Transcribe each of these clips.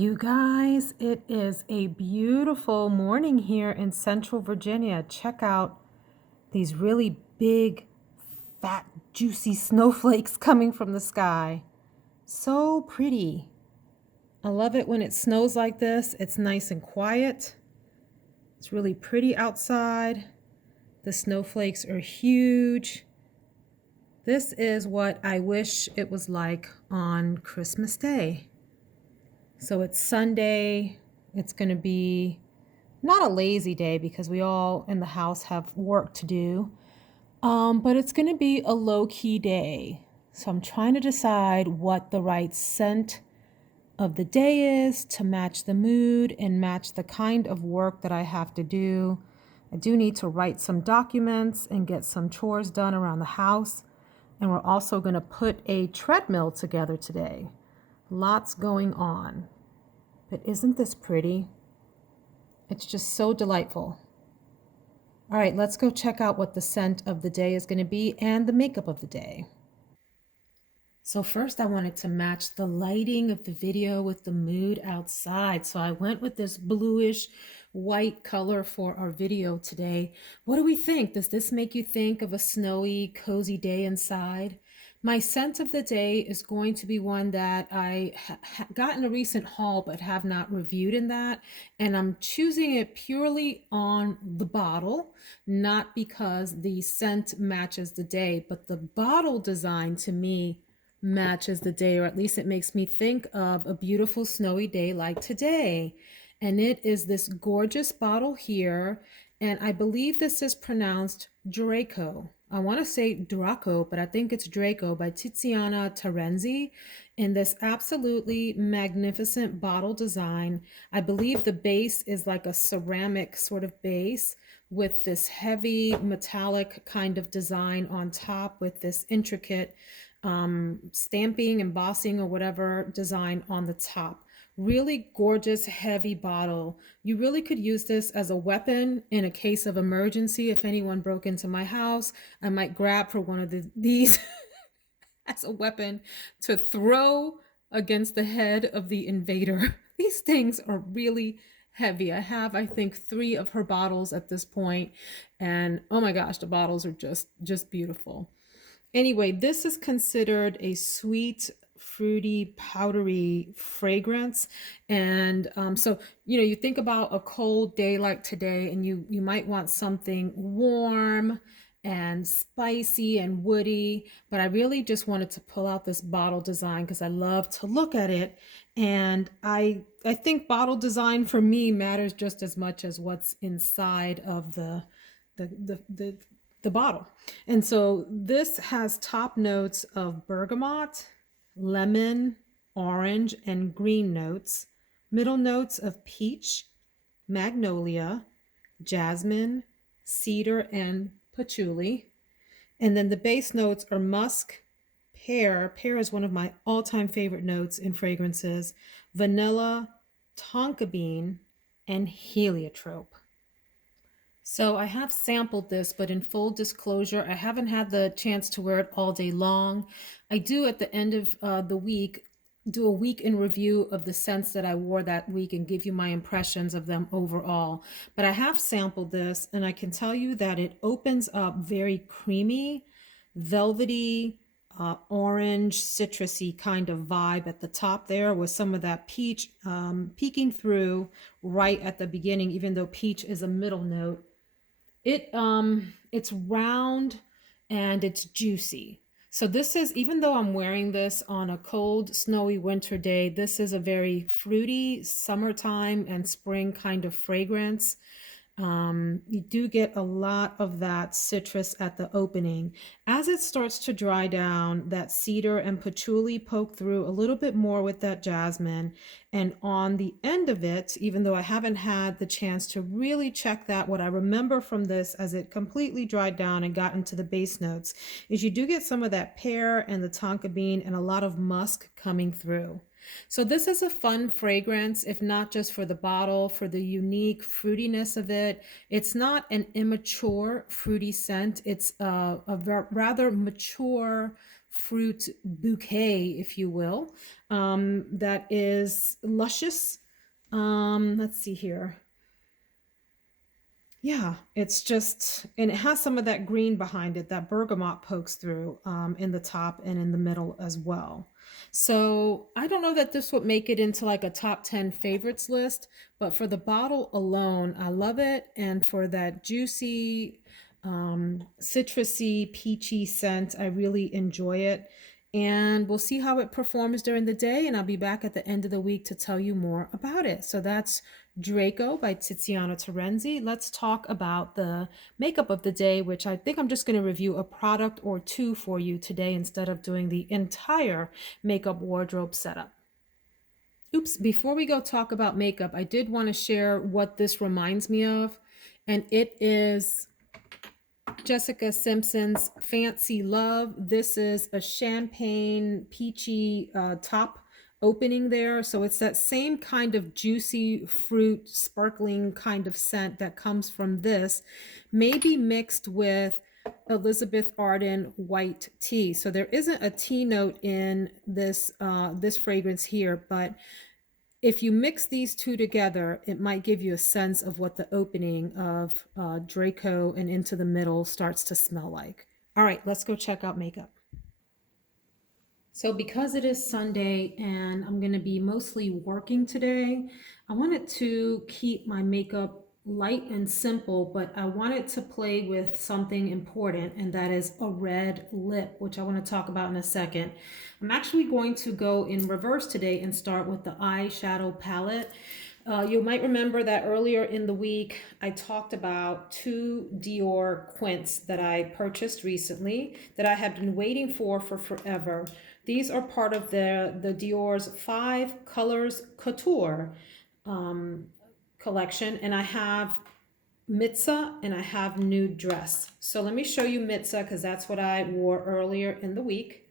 You guys, it is a beautiful morning here in Central Virginia. Check out these really big, fat, juicy snowflakes coming from the sky. So pretty. I love it when it snows like this. It's nice and quiet. It's really pretty outside. The snowflakes are huge. This is what I wish it was like on Christmas Day. So it's Sunday. It's going to be not a lazy day because we all in the house have work to do, but it's going to be a low-key day. So I'm trying to decide what the right scent of the day is to match the mood and match the kind of work that I have to do. I do need to write some documents and get some chores done around the house. And we're also going to put a treadmill together today. Lots going on. But isn't this pretty? It's just so delightful. All right, let's go check out what the scent of the day is going to be and the makeup of the day. So first I wanted to match the lighting of the video with the mood outside. So I went with this bluish white color for our video today. What do we think? Does this make you think of a snowy, cozy day inside? My scent of the day is going to be one that I got in a recent haul but have not reviewed in that. And I'm choosing it purely on the bottle, not because the scent matches the day, but the bottle design to me matches the day, or at least it makes me think of a beautiful snowy day like today. And it is this gorgeous bottle here, and I believe this is pronounced DRACO. I want to say DRACO, but I think it's DRACO by Tiziana Terenzi, in this absolutely magnificent bottle design. I believe the base is like a ceramic sort of base with this heavy metallic kind of design on top with this intricate stamping, embossing, or whatever design on the top. Really gorgeous, heavy bottle. You really could use this as a weapon in a case of emergency. If anyone broke into my house, I might grab for one of these as a weapon to throw against the head of the invader. These things are really heavy. I have, I think, 3 of her bottles at this point, and oh my gosh, the bottles are just beautiful. Anyway, this is considered a sweet, fruity, powdery fragrance. And so, you think about a cold day like today, and you might want something warm and spicy and woody. But I really just wanted to pull out this bottle design because I love to look at it. And I think bottle design for me matters just as much as what's inside of the bottle. And so this has top notes of bergamot, lemon, orange, and green notes, middle notes of peach, magnolia, jasmine, cedar, and patchouli. And then the base notes are musk, pear. Pear is one of my all-time favorite notes in fragrances, vanilla, tonka bean, and heliotrope. So I have sampled this, but in full disclosure, I haven't had the chance to wear it all day long. I do at the end of the week do a week in review of the scents that I wore that week and give you my impressions of them overall. But I have sampled this, and I can tell you that it opens up very creamy, velvety, orange, citrusy kind of vibe at the top there, with some of that peach peeking through right at the beginning, even though peach is a middle note. It's round and it's juicy. So this is, even though I'm wearing this on a cold, snowy winter day, this is a very fruity summertime and spring kind of fragrance. You do get a lot of that citrus at the opening. As it starts to dry down, that cedar and patchouli poke through a little bit more with that jasmine. And on the end of it, even though I haven't had the chance to really check that, what I remember from this as it completely dried down and got into the base notes is you do get some of that pear and the tonka bean and a lot of musk coming through. So this is a fun fragrance, if not just for the bottle, for the unique fruitiness of it. It's not an immature fruity scent. It's a rather mature, fruit bouquet, if you will, that is luscious. Let's see here. Yeah, it's just, and it has some of that green behind it. That bergamot pokes through in the top and in the middle as well. So I don't know that this would make it into like a top 10 favorites list, but for the bottle alone, I love it. And for that juicy, citrusy, peachy scent, I really enjoy it. And we'll see how it performs during the day. And I'll be back at the end of the week to tell you more about it. So that's Draco by Tiziana Terenzi. Let's talk about the makeup of the day, which I think I'm just going to review a product or two for you today instead of doing the entire makeup wardrobe setup. Oops, before we go talk about makeup, I did want to share what this reminds me of, and it is Jessica Simpson's Fancy Love. This is a champagne peachy top opening there. So it's that same kind of juicy fruit, sparkling kind of scent that comes from this, maybe mixed with Elizabeth Arden white tea. So there isn't a tea note in this this fragrance here, but if you mix these two together, it might give you a sense of what the opening of Draco and into the middle starts to smell like. All right, let's go check out makeup. So because it is Sunday and I'm going to be mostly working today, I wanted to keep my makeup light and simple, but I wanted to play with something important, and that is a red lip, which I want to talk about in a second. I'm actually going to go in reverse today and start with the eyeshadow palette. You might remember that earlier in the week, I talked about two Dior quints that I purchased recently that I have been waiting for forever. These are part of the Dior's 5 Colors Couture collection, and I have Mitza and I have Nude Dress. So let me show you Mitza because that's what I wore earlier in the week.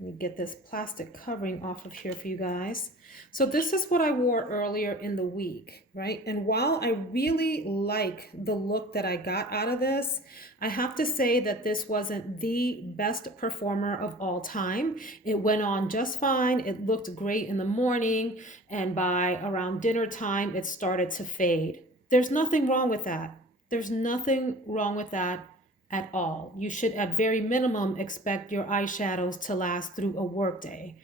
Let me get this plastic covering off of here for you guys. So this is what I wore earlier in the week, right? And while I really like the look that I got out of this, I have to say that this wasn't the best performer of all time. It went on just fine. It looked great in the morning, and by around dinner time, it started to fade. There's nothing wrong with that. There's nothing wrong with that at all. You should at very minimum expect your eyeshadows to last through a workday.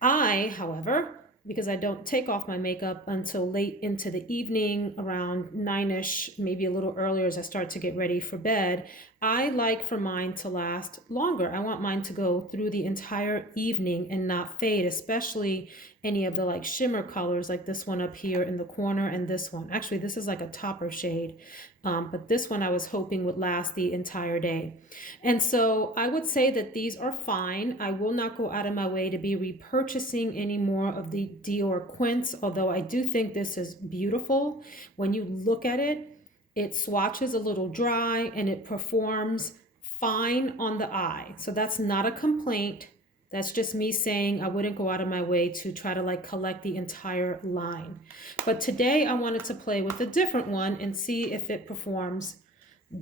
I, however, because I don't take off my makeup until late into the evening, around 9ish, maybe a little earlier as I start to get ready for bed, I like for mine to last longer. I want mine to go through the entire evening and not fade, especially any of the like shimmer colors like this one up here in the corner and this one. Actually, this is like a topper shade. But this one I was hoping would last the entire day. And so I would say that these are fine. I will not go out of my way to be repurchasing any more of the Dior Quints, although I do think this is beautiful. When you look at it, it swatches a little dry and it performs fine on the eye. So that's not a complaint. That's just me saying I wouldn't go out of my way to try to like collect the entire line. But today I wanted to play with a different one and see if it performs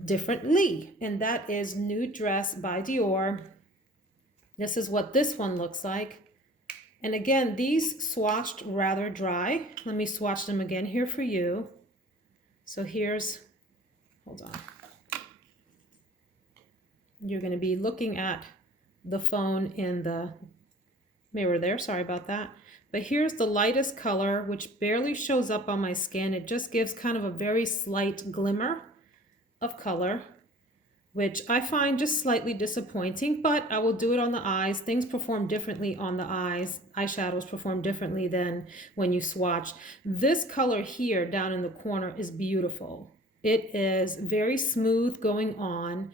differently. And that is Nude Dress by Dior. This is what this one looks like. And again, these swatched rather dry. Let me swatch them again here for you. So here's, hold on. You're going to be looking at the phone in the mirror there, sorry about that. But here's the lightest color, which barely shows up on my skin. It just gives kind of a very slight glimmer of color, which I find just slightly disappointing, but I will do it on the eyes. Things perform differently on the eyes. Eyeshadows perform differently than when you swatch. This color here down in the corner is beautiful. It is very smooth going on.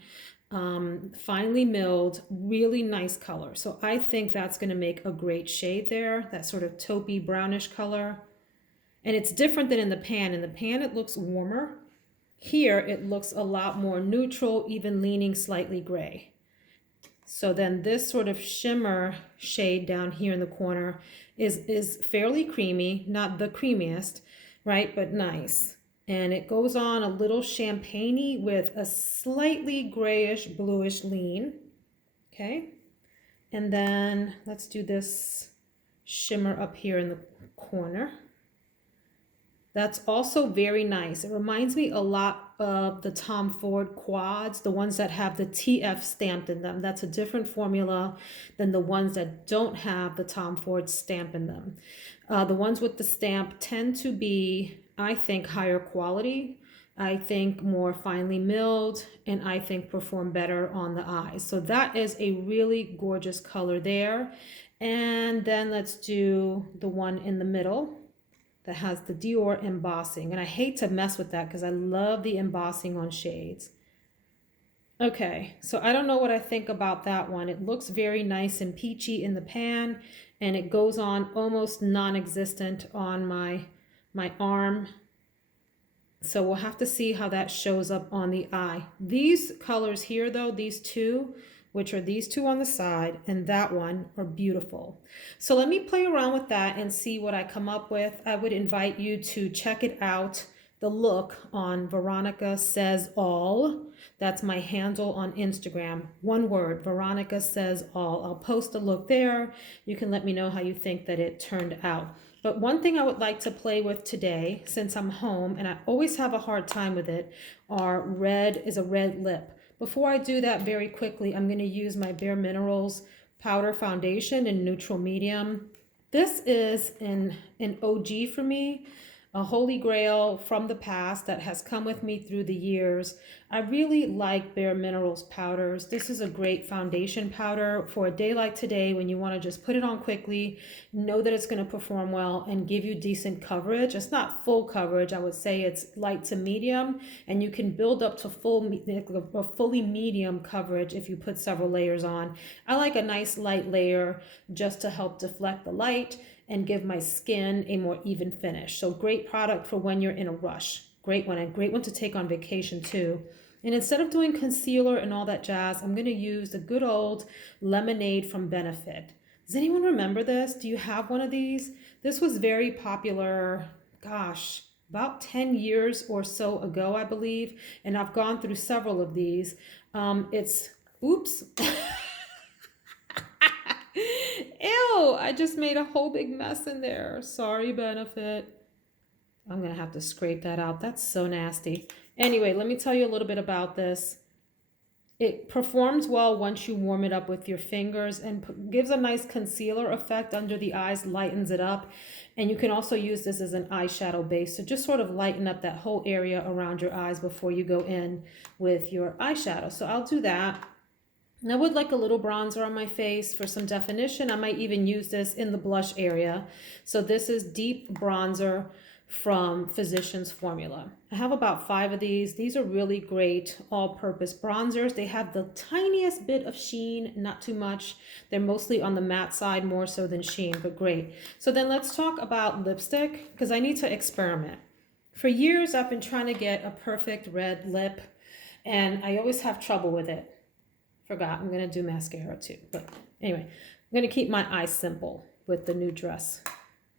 Finely milled, really nice color. So I think that's going to make a great shade there, that sort of taupey brownish color. And it's different than in the pan. In the pan, it looks warmer. Here, it looks a lot more neutral, even leaning slightly gray. So then this sort of shimmer shade down here in the corner is fairly creamy, not the creamiest, right? But nice. And it goes on a little champagne-y with a slightly grayish bluish lean. Okay. And then let's do this shimmer up here in the corner. That's also very nice. It reminds me a lot of the Tom Ford quads, the ones that have the TF stamped in them. That's a different formula than the ones that don't have the Tom Ford stamp in them. The ones with the stamp tend to be, I think, higher quality. I think more finely milled, and I think perform better on the eyes. So that is a really gorgeous color there. And then let's do the one in the middle that has the Dior embossing. And I hate to mess with that because I love the embossing on shades. Okay, so I don't know what I think about that one. It looks very nice and peachy in the pan, and it goes on almost non-existent on my arm. So we'll have to see how that shows up on the eye. These colors here though, these two, which are these two on the side and that one, are beautiful. So let me play around with that and see what I come up with. I would invite you to check it out, the look, on Veronica Says All. That's my handle on Instagram. One word, Veronica Says All. I'll post a look there. You can let me know how you think that it turned out. But one thing I would like to play with today, since I'm home and I always have a hard time with it, are a red lip. Before I do that, very quickly, I'm going to use my Bare Minerals powder foundation in neutral medium. This is an OG for me, a holy grail from the past that has come with me through the years. I really like Bare Minerals powders. This is a great foundation powder for a day like today when you want to just put it on quickly, know that it's going to perform well and give you decent coverage. It's not full coverage. I would say it's light to medium, and you can build up to fully medium coverage if you put several layers on. I like a nice light layer just to help deflect the light and give my skin a more even finish. So great product for when you're in a rush. Great one, and great one to take on vacation too. And instead of doing concealer and all that jazz, I'm gonna use the good old Lemonade from Benefit. Does anyone remember this? Do you have one of these? This was very popular, gosh, about 10 years or so ago, I believe. And I've gone through several of these. Oops. Ew, I just made a whole big mess in there. Sorry, Benefit. I'm gonna have to scrape that out. That's so nasty. Anyway, let me tell you a little bit about this. It performs well once you warm it up with your fingers and gives a nice concealer effect under the eyes, lightens it up. And you can also use this as an eyeshadow base to just sort of lighten up that whole area around your eyes before you go in with your eyeshadow. So I'll do that. And I would like a little bronzer on my face for some definition. I might even use this in the blush area. So this is Deep Bronzer from Physicians Formula. I have about 5 of these. These are really great all-purpose bronzers. They have the tiniest bit of sheen, not too much. They're mostly on the matte side more so than sheen, but great. So then let's talk about lipstick, because I need to experiment. For years, I've been trying to get a perfect red lip, and I always have trouble with it. Forgot, I'm gonna do mascara too. But anyway, I'm gonna keep my eyes simple with the new dress.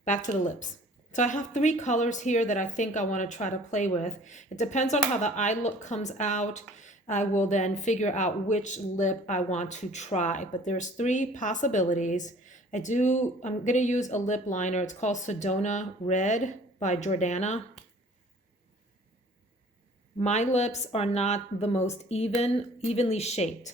Back to the lips. So I have 3 colors here that I think I wanna try to play with. It depends on how the eye look comes out. I will then figure out which lip I want to try. But there's 3 possibilities. I'm gonna use a lip liner. It's called Sedona Red by Jordana. My lips are not the most evenly shaped,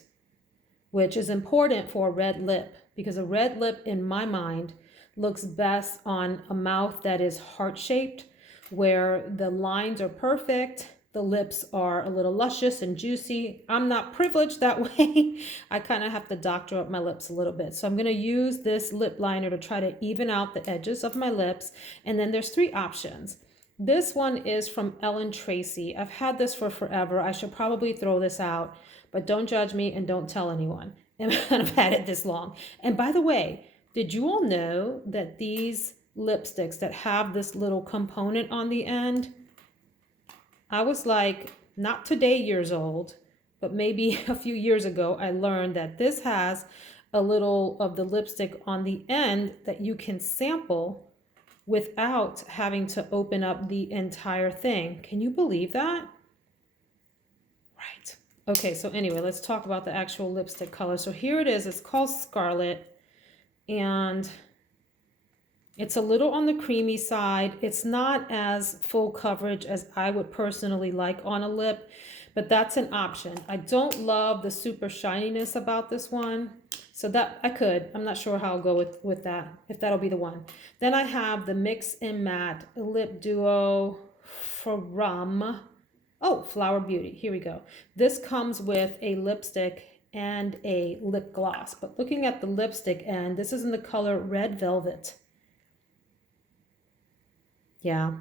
which is important for a red lip, because a red lip in my mind looks best on a mouth that is heart-shaped, where the lines are perfect, the lips are a little luscious and juicy. I'm not privileged that way. I kind of have to doctor up my lips a little bit. So I'm gonna use this lip liner to try to even out the edges of my lips. And then there's 3 options. This one is from Ellen Tracy. I've had this for forever. I should probably throw this out, but don't judge me and don't tell anyone. And I've had it this long. And by the way, did you all know that these lipsticks that have this little component on the end, I was like, not today years old, but maybe a few years ago, I learned that this has a little of the lipstick on the end that you can sample without having to open up the entire thing. Can you believe that? Right. Okay, so anyway, let's talk about the actual lipstick color. So here it is. It's called Scarlet, and it's a little on the creamy side. It's not as full coverage as I would personally like on a lip, but that's an option. I don't love the super shininess about this one. So that I'm not sure how I'll go with that, if that'll be the one. Then I have the Mix and Matte Lip Duo from, oh, Flower Beauty. Here we go. This comes with a lipstick and a lip gloss. But looking at the lipstick end, this is in the color Red Velvet. Yeah.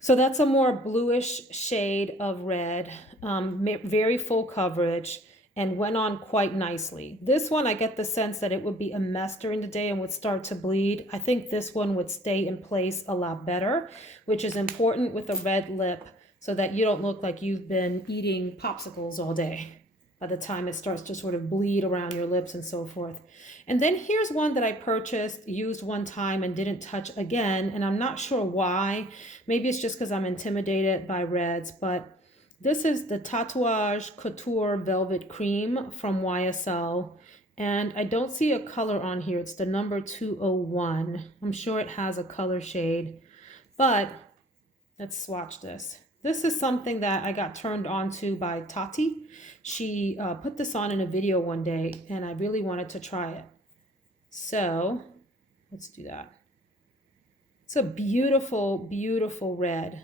So that's a more bluish shade of red, very full coverage, and went on quite nicely. This one, I get the sense that it would be a mess during the day and would start to bleed. I think this one would stay in place a lot better, which is important with a red lip so that you don't look like you've been eating popsicles all day by the time it starts to sort of bleed around your lips and so forth. And then here's one that I purchased, used one time and didn't touch again. And I'm not sure why. Maybe it's just because I'm intimidated by reds, but this is the TATOUGE Couture Velvet Cream from YSL. And I don't see a color on here. It's the number 201. I'm sure it has a color shade, but let's swatch this. This is something that I got turned on to by Tati. She put this on in a video one day and I really wanted to try it. So let's do that. It's a beautiful, beautiful red.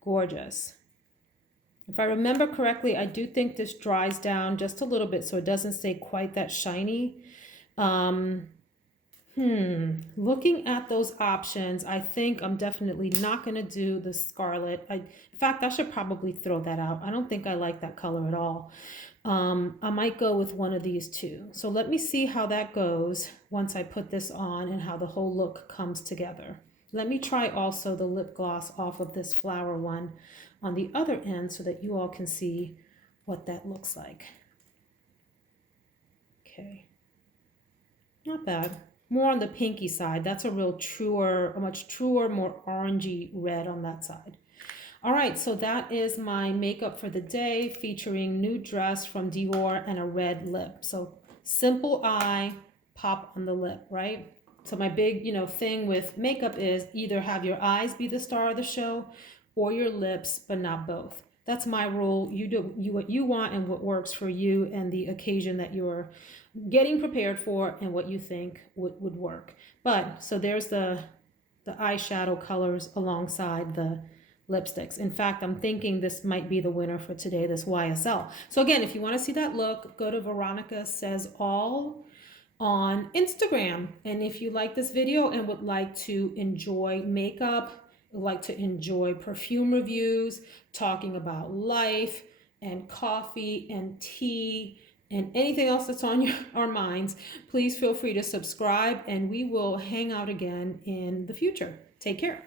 Gorgeous. If I remember correctly, I do think this dries down just a little bit so it doesn't stay quite that shiny. Looking at those options, I think I'm definitely not going to do the Scarlet. In fact, I should probably throw that out. I don't think I like that color at all. I might go with one of these two. So let me see how that goes once I put this on and how the whole look comes together. Let me try also the lip gloss off of this flower one on the other end so that you all can see what that looks like. Okay, not bad. More on the pinky side. That's a real truer, a much truer, more orangey red on that side. All right, so that is my makeup for the day, featuring nude dress from Dior and a red lip. So simple eye, pop on the lip, right? So my big, thing with makeup is either have your eyes be the star of the show or your lips, but not both. That's my rule. You do what you want and what works for you and the occasion that you're getting prepared for and what you think would work. But so there's the eyeshadow colors alongside the lipsticks. In fact, I'm thinking this might be the winner for today, this YSL. So again, if you want to see that look, go to Veronica Says All on Instagram. And if you like this video and would like to enjoy makeup, would like to enjoy perfume reviews, talking about life and coffee and tea and anything else that's on our minds, please feel free to subscribe and we will hang out again in the future. Take care.